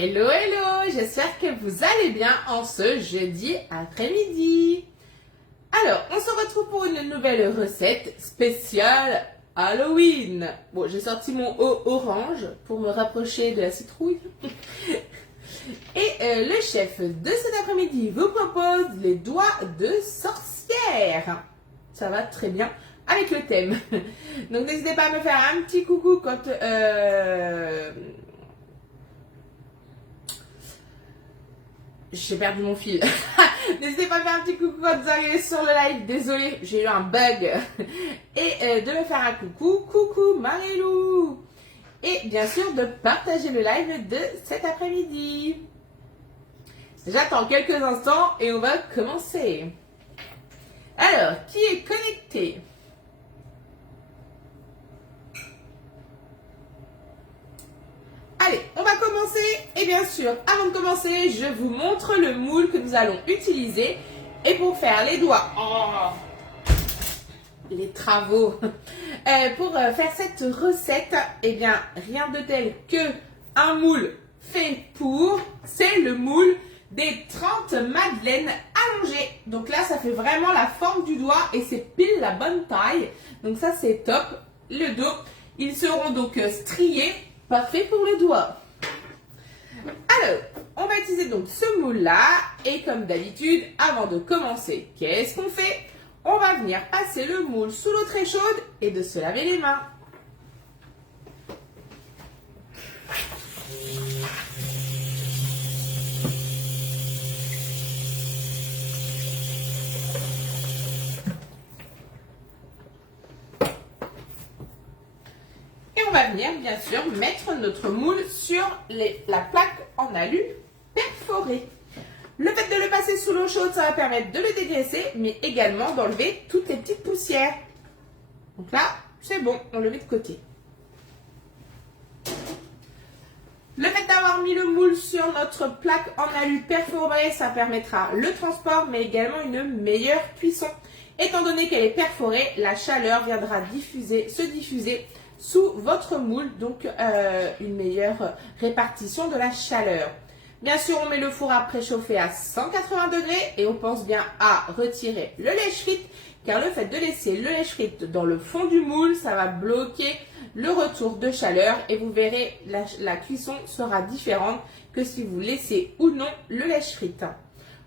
Hello, hello, j'espère que vous allez bien en ce jeudi après-midi. Alors, on se retrouve pour une nouvelle recette spéciale Halloween. Bon, j'ai sorti mon eau orange pour me rapprocher de la citrouille. Et le chef de cet après-midi vous propose les doigts de sorcière. Ça va très bien avec le thème. Donc n'hésitez pas à me faire un petit coucou quand... J'ai perdu mon fil. N'hésitez pas à faire un petit coucou quand vous arrivez sur le live. Désolée, j'ai eu un bug. Et de me faire un coucou. Coucou Marilou. Et bien sûr de partager le live de cet après-midi. J'attends quelques instants et on va commencer. Alors, qui est connecté ? Allez, on va commencer. Et bien sûr, avant de commencer, je vous montre le moule que nous allons utiliser. Et pour faire les doigts, les travaux, pour faire cette recette, eh bien, rien de tel que un moule fait pour, c'est le moule des 30 madeleines allongées. Donc là, ça fait vraiment la forme du doigt et c'est pile la bonne taille. Donc ça, c'est top. Le dos, ils seront donc striés. Parfait pour les doigts. Alors, on va utiliser donc ce moule-là. Et comme d'habitude, avant de commencer, qu'est-ce qu'on fait? On va venir passer le moule sous l'eau très chaude et de se laver les mains. On va venir bien sûr mettre notre moule sur la plaque en alu perforée. Le fait de le passer sous l'eau chaude, ça va permettre de le dégraisser, mais également d'enlever toutes les petites poussières. Donc là, c'est bon, on le met de côté. Le fait d'avoir mis le moule sur notre plaque en alu perforée, ça permettra le transport, mais également une meilleure cuisson. Étant donné qu'elle est perforée, la chaleur viendra se diffuser sous votre moule, donc une meilleure répartition de la chaleur. Bien sûr, on met le four à préchauffer à 180 degrés et on pense bien à retirer le lèche-frite, car le fait de laisser le lèche-frite dans le fond du moule, ça va bloquer le retour de chaleur et vous verrez, la cuisson sera différente que si vous laissez ou non le lèche-frite.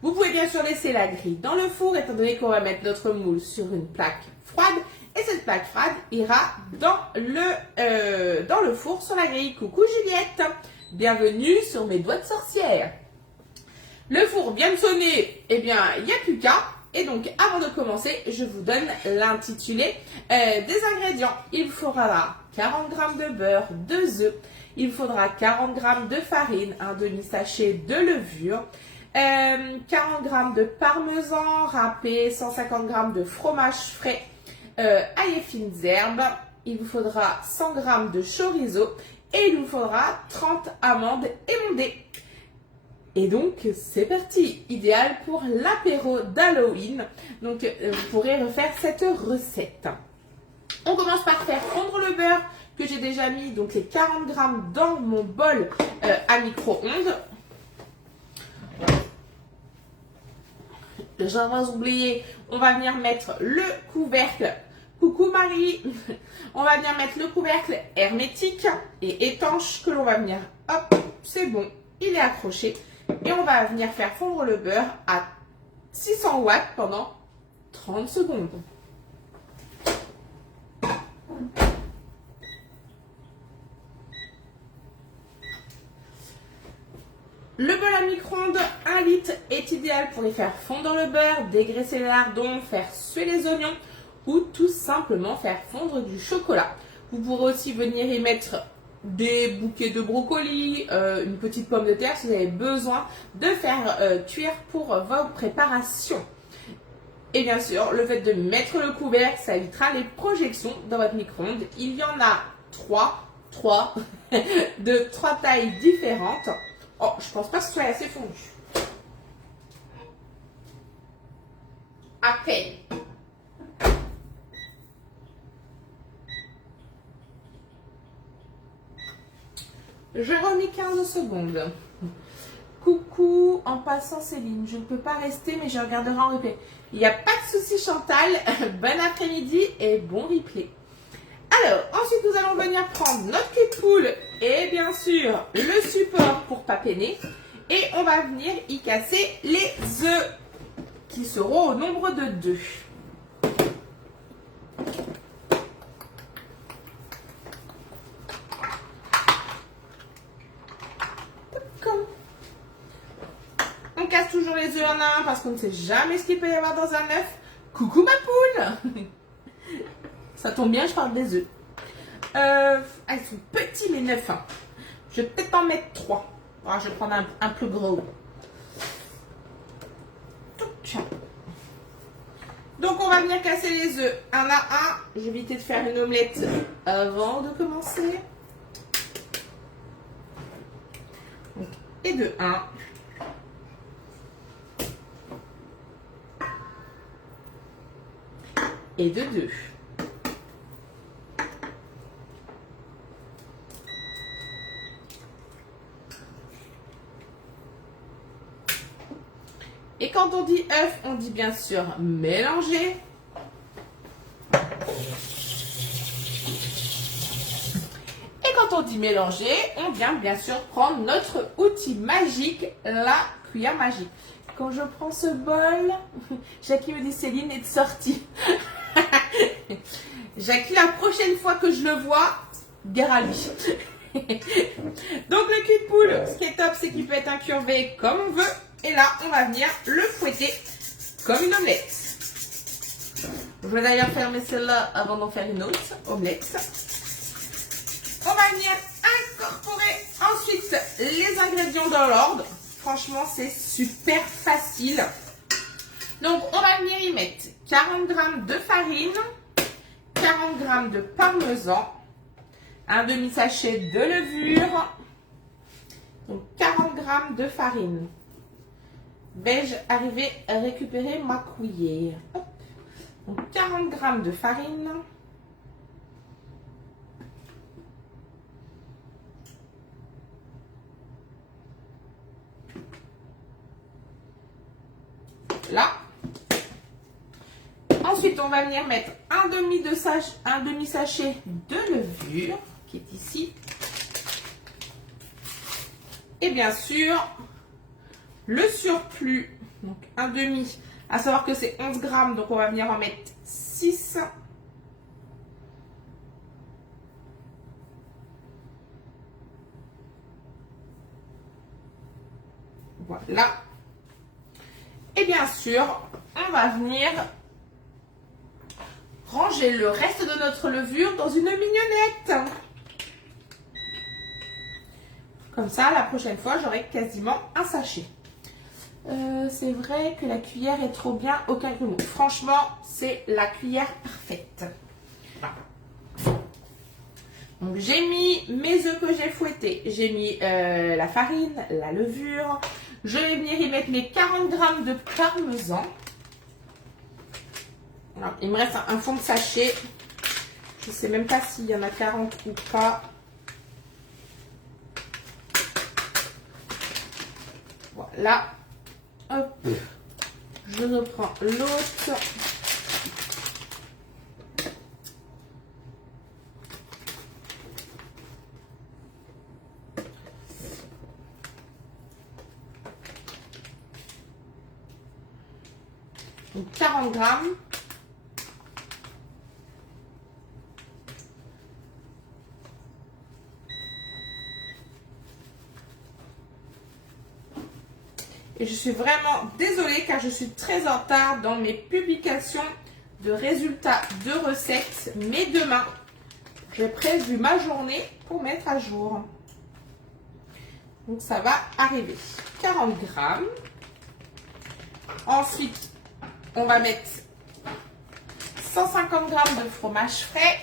Vous pouvez bien sûr laisser la grille dans le four, étant donné qu'on va mettre notre moule sur une plaque froide. Et cette plaque froide ira dans le four sur la grille. Coucou Juliette, bienvenue sur mes doigts de sorcière. Le four vient de sonner, eh bien il n'y a plus qu'à. Et donc avant de commencer, je vous donne l'intitulé des ingrédients. Il faudra 40 g de beurre, 2 œufs, il faudra 40 g de farine, un demi-sachet de levure, 40 g de parmesan râpé, 150 g de fromage frais, ail et fines herbes, il vous faudra 100 g de chorizo et il vous faudra 30 amandes émondées. Et donc c'est parti, idéal pour l'apéro d'Halloween. Donc vous pourrez refaire cette recette. On commence par faire fondre le beurre que j'ai déjà mis, donc les 40 g dans mon bol à micro-ondes. J'avais oublié, on va venir mettre le couvercle. Coucou Marie. On va venir mettre le couvercle hermétique et étanche que l'on va venir, hop, c'est bon, il est accroché. Et on va venir faire fondre le beurre à 600 watts pendant 30 secondes. Le bol à micro-ondes 1 litre est idéal pour y faire fondre le beurre, dégraisser les lardons, faire suer les oignons ou tout simplement faire fondre du chocolat. Vous pourrez aussi venir y mettre des bouquets de brocolis, une petite pomme de terre si vous avez besoin de faire cuire pour vos préparations. Et bien sûr, le fait de mettre le couvercle, ça évitera les projections dans votre micro-ondes. Il y en a 3 de 3 tailles différentes. Oh, je pense pas que ce soit assez fondu. À peine. Je remis 15 secondes. Coucou, en passant Céline, je ne peux pas rester mais je regarderai en replay. Il n'y a pas de souci Chantal, bon après-midi et bon replay. Alors, ensuite nous allons venir prendre notre cul de poule et bien sûr le support pour pas peiner. Et on va venir y casser les œufs qui seront au nombre de 2. On casse toujours les œufs en un parce qu'on ne sait jamais ce qu'il peut y avoir dans un œuf. Coucou ma poule. Ça tombe bien, je parle des œufs. Ils sont petits les 9. Hein. Je vais peut-être en mettre 3. Alors, je vais prendre un plus gros. Donc on va venir casser les œufs un à un. Je vais éviter de faire une omelette avant de commencer. Donc, et de 1. Et de 2. Et quand on dit œuf, on dit bien sûr mélanger. Et quand on dit mélanger, on vient bien sûr prendre notre outil magique, la cuillère magique. Quand je prends ce bol, Jackie me dit Céline est sortie. Jackie, la prochaine fois que je le vois, guerre à lui. Donc le cul de poule, ce qui est top, c'est qu'il peut être incurvé comme on veut. Et là, on va venir le fouetter comme une omelette. Je vais d'ailleurs fermer celle-là avant d'en faire une autre omelette. On va venir incorporer ensuite les ingrédients dans l'ordre. Franchement, c'est super facile. Donc, on va venir y mettre 40 g de farine, 40 g de parmesan, un demi-sachet de levure, donc 40 g de farine. Vais-je arriver à récupérer ma cuillère? Hop. Donc 40 g de farine. Là. Ensuite, on va venir mettre un demi-sachet de levure qui est ici. Et bien sûr, le surplus, donc un demi, à savoir que c'est 11 grammes, donc on va venir en mettre 6. Voilà. Et bien sûr, on va venir ranger le reste de notre levure dans une mignonnette. Comme ça, la prochaine fois, j'aurai quasiment un sachet. C'est vrai que la cuillère est trop bien, aucun grumeau. Franchement, c'est la cuillère parfaite. Donc, j'ai mis mes œufs que j'ai fouettés. J'ai mis la farine, la levure. Je vais venir y mettre mes 40 g de parmesan. Alors, il me reste un fond de sachet. Je ne sais même pas s'il y en a 40 ou pas. Voilà. Hop. Je reprends l'autre. Donc 40 grammes. Et je suis vraiment désolée car je suis très en retard dans mes publications de résultats de recettes. Mais demain, j'ai prévu ma journée pour mettre à jour. Donc ça va arriver. 40 grammes. Ensuite, on va mettre 150 grammes de fromage frais.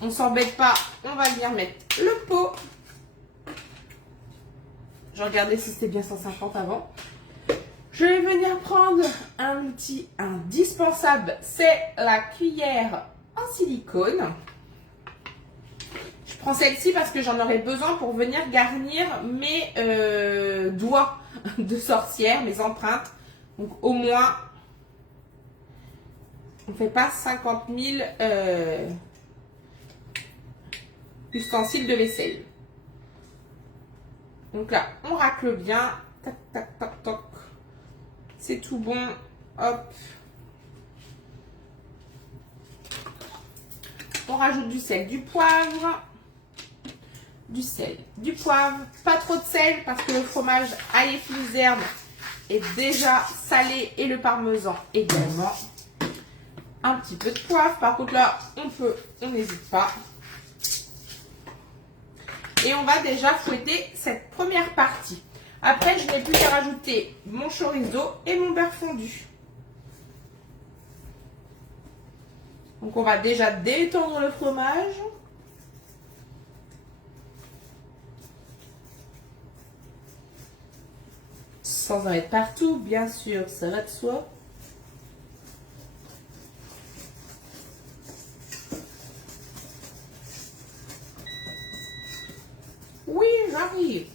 On ne s'embête pas, on va venir mettre le pot. Je regardais si c'était bien 150 avant. Je vais venir prendre un outil indispensable, c'est la cuillère en silicone. Je prends celle-ci parce que j'en aurai besoin pour venir garnir mes doigts de sorcière, mes empreintes. Donc au moins, on ne fait pas 50 000 ustensiles de vaisselle. Donc là, on racle bien. Tac, tac, tac, tac. C'est tout bon. Hop. On rajoute du sel, du poivre. Du sel, du poivre. Pas trop de sel parce que le fromage ail et luzerne est déjà salé et le parmesan également. Un petit peu de poivre. Par contre là, on n'hésite pas. Et on va déjà fouetter cette première partie. Après, je n'ai plus qu'à rajouter mon chorizo et mon beurre fondu. Donc, on va déjà détendre le fromage. Sans en mettre partout, bien sûr, ça va de soi. Oui, j'arrive.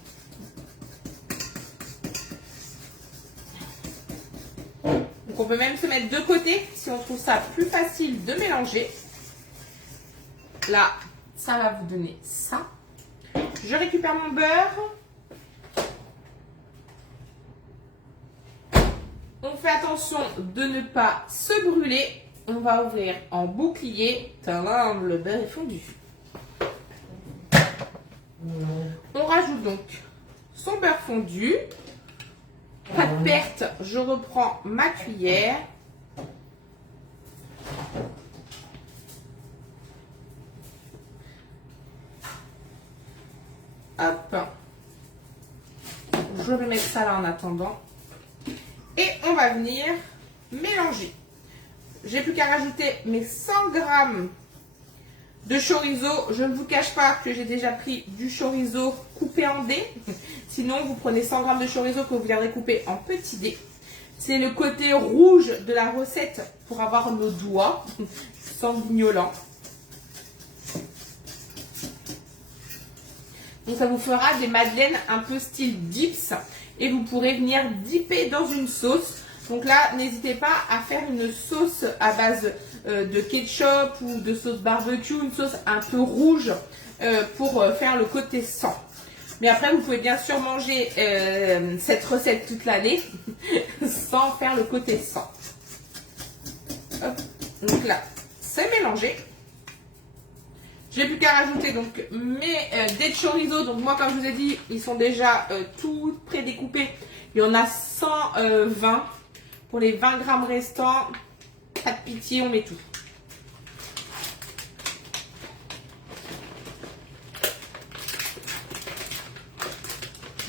Donc on peut même se mettre de côté si on trouve ça plus facile de mélanger. Là, ça va vous donner ça. Je récupère mon beurre. On fait attention de ne pas se brûler. On va ouvrir en bouclier. Tadam, le beurre est fondu. On rajoute donc son beurre fondu. Pas de perte, je reprends ma cuillère. Hop. Je vais mettre ça là en attendant. Et on va venir mélanger. J'ai plus qu'à rajouter mes 100 g de chorizo. Je ne vous cache pas que j'ai déjà pris du chorizo coupé en dés. Sinon, vous prenez 100 g de chorizo que vous viendrez couper en petits dés. C'est le côté rouge de la recette pour avoir nos doigts sanguignolants. Donc, ça vous fera des madeleines un peu style dips. Et vous pourrez venir dipper dans une sauce. Donc là, n'hésitez pas à faire une sauce à base de ketchup ou de sauce barbecue, une sauce un peu rouge pour faire le côté sang. Mais après, vous pouvez bien sûr manger cette recette toute l'année sans faire le côté sang. Hop. Donc là, c'est mélangé. Je n'ai plus qu'à rajouter donc mes dés de chorizo. Donc moi, comme je vous ai dit, ils sont déjà tout prédécoupés. Il y en a 120. Pour les 20 grammes restants, pas de pitié, on met tout.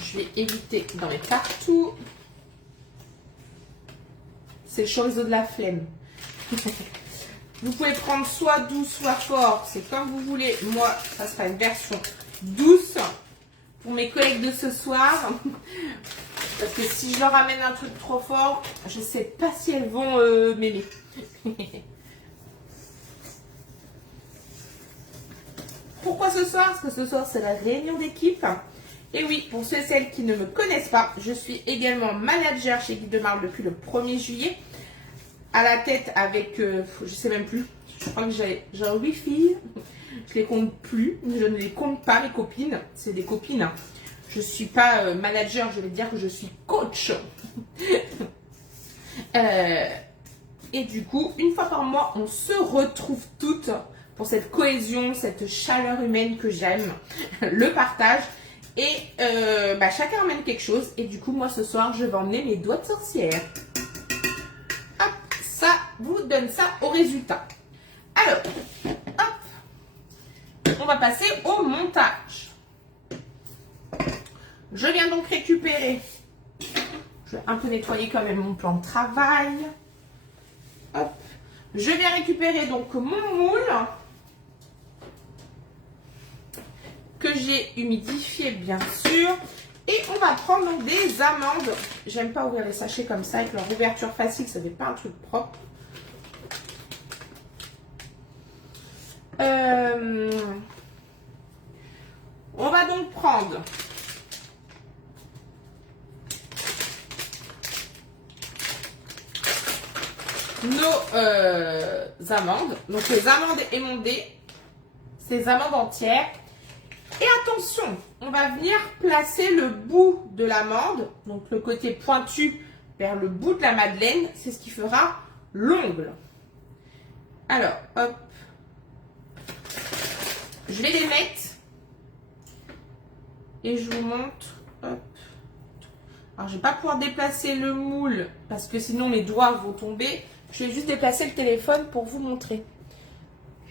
Je vais éviter d'en mettre partout. C'est le chorizo de la flemme. Vous pouvez prendre soit doux, soit fort. C'est comme vous voulez. Moi, ça sera une version douce pour mes collègues de ce soir. Parce que si je leur amène un truc trop fort, je ne sais pas si elles vont m'aimer. Pourquoi ce soir? Parce que ce soir, c'est la réunion d'équipe. Et oui, pour ceux et celles qui ne me connaissent pas, je suis également manager chez Guide de Marle depuis le 1er juillet. À la tête avec, je ne sais même plus, je crois que j'ai 8 filles. Je ne les compte plus, je ne les compte pas, mes copines. C'est des copines, hein. Je ne suis pas manager, je vais dire que je suis coach. Et du coup, une fois par mois, on se retrouve toutes pour cette cohésion, cette chaleur humaine que j'aime, le partage. Et chacun emmène quelque chose. Et du coup, moi, ce soir, je vais emmener mes doigts de sorcière. Hop, ça vous donne ça au résultat. Alors, hop, on va passer au montage. Je viens donc récupérer, je vais un peu nettoyer quand même mon plan de travail. Hop. Je viens récupérer donc mon moule que j'ai humidifié bien sûr. Et on va prendre donc des amandes. J'aime pas ouvrir les sachets comme ça avec leur ouverture facile, ça fait pas un truc propre. On va donc prendre nos amandes. Donc les amandes émondées, ces amandes entières. Et attention, on va venir placer le bout de l'amande, donc le côté pointu vers le bout de la madeleine. C'est ce qui fera l'ongle. Alors, hop. Je vais les mettre. Et je vous montre. Hop. Alors, je ne vais pas pouvoir déplacer le moule parce que sinon mes doigts vont tomber. Je vais juste déplacer le téléphone pour vous montrer.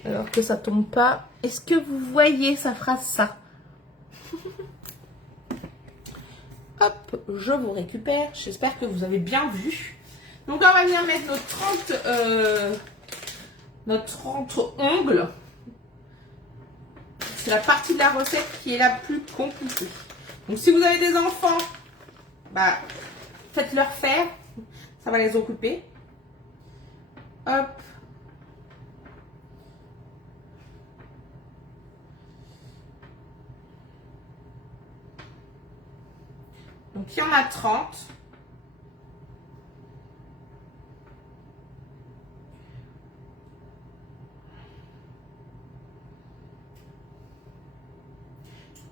Alors que ça tombe pas. Est-ce que vous voyez, ça fera ça. Hop, je vous récupère. J'espère que vous avez bien vu. Donc là, on va venir mettre notre 30 ongles. C'est la partie de la recette qui est la plus compliquée. Donc si vous avez des enfants, bah, faites-leur faire. Ça va les occuper. Hop. Donc, il y en a 30.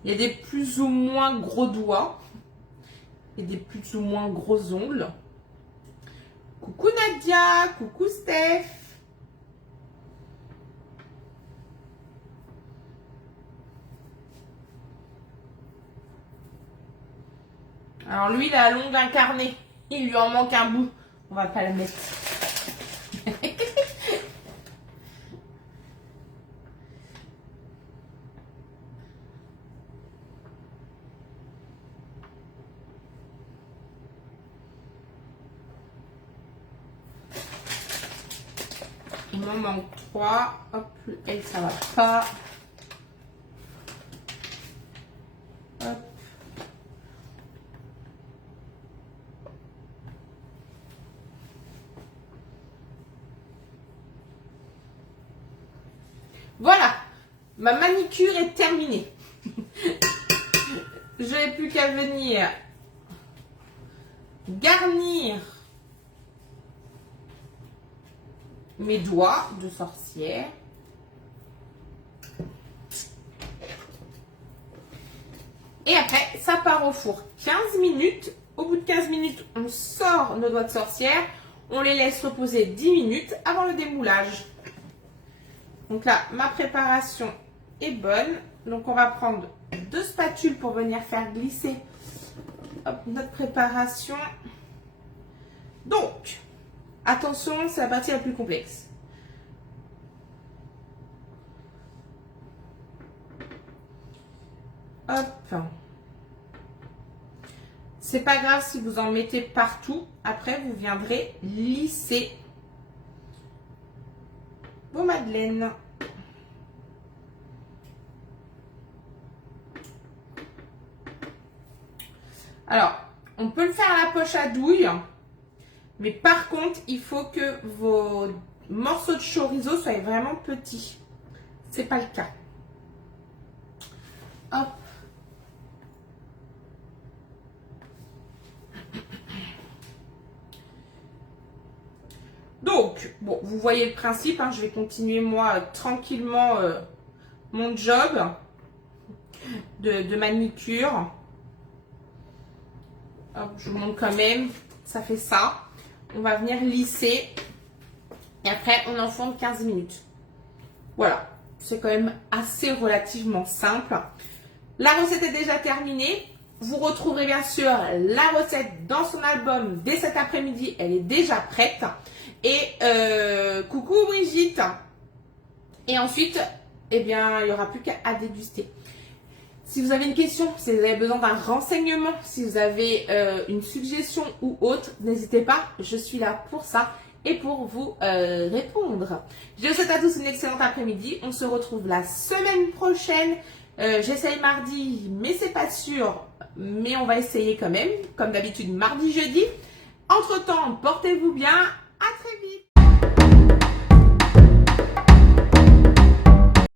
Il y a des plus ou moins gros doigts et des plus ou moins gros ongles. Coucou Nadia, coucou Steph. Alors lui, il a l'ongle incarné. Il lui en manque un bout. On va pas le mettre. Il m'en manque 3. Hop, elle, ça va pas. Hop. Voilà, ma manicure est terminée. Je n'ai plus qu'à venir garnir mes doigts de sorcière. Et après, ça part au four 15 minutes. Au bout de 15 minutes, on sort nos doigts de sorcière. On les laisse reposer 10 minutes avant le démoulage. Donc là, ma préparation est bonne. Donc, on va prendre 2 spatules pour venir faire glisser hop, notre préparation. Donc, attention, c'est la partie la plus complexe. Hop. C'est pas grave si vous en mettez partout. Après, vous viendrez lisser vos madeleines. Alors, on peut le faire à la poche à douille. Mais par contre, il faut que vos morceaux de chorizo soient vraiment petits. C'est pas le cas. Hop. Donc, bon, vous voyez le principe. Hein, je vais continuer moi tranquillement mon job de manicure. Hop, je vous montre quand même. Ça fait ça. On va venir lisser. Et après, on enfonce 15 minutes. Voilà. C'est quand même assez relativement simple. La recette est déjà terminée. Vous retrouverez bien sûr la recette dans son album dès cet après-midi. Elle est déjà prête. Et coucou Brigitte. Et ensuite, eh bien, il n'y aura plus qu'à déguster. Si vous avez une question, si vous avez besoin d'un renseignement, si vous avez une suggestion ou autre, n'hésitez pas, je suis là pour ça et pour vous répondre. Je vous souhaite à tous une excellente après-midi. On se retrouve la semaine prochaine. J'essaye mardi, mais c'est pas sûr, mais on va essayer quand même, comme d'habitude mardi, jeudi. Entre-temps, portez-vous bien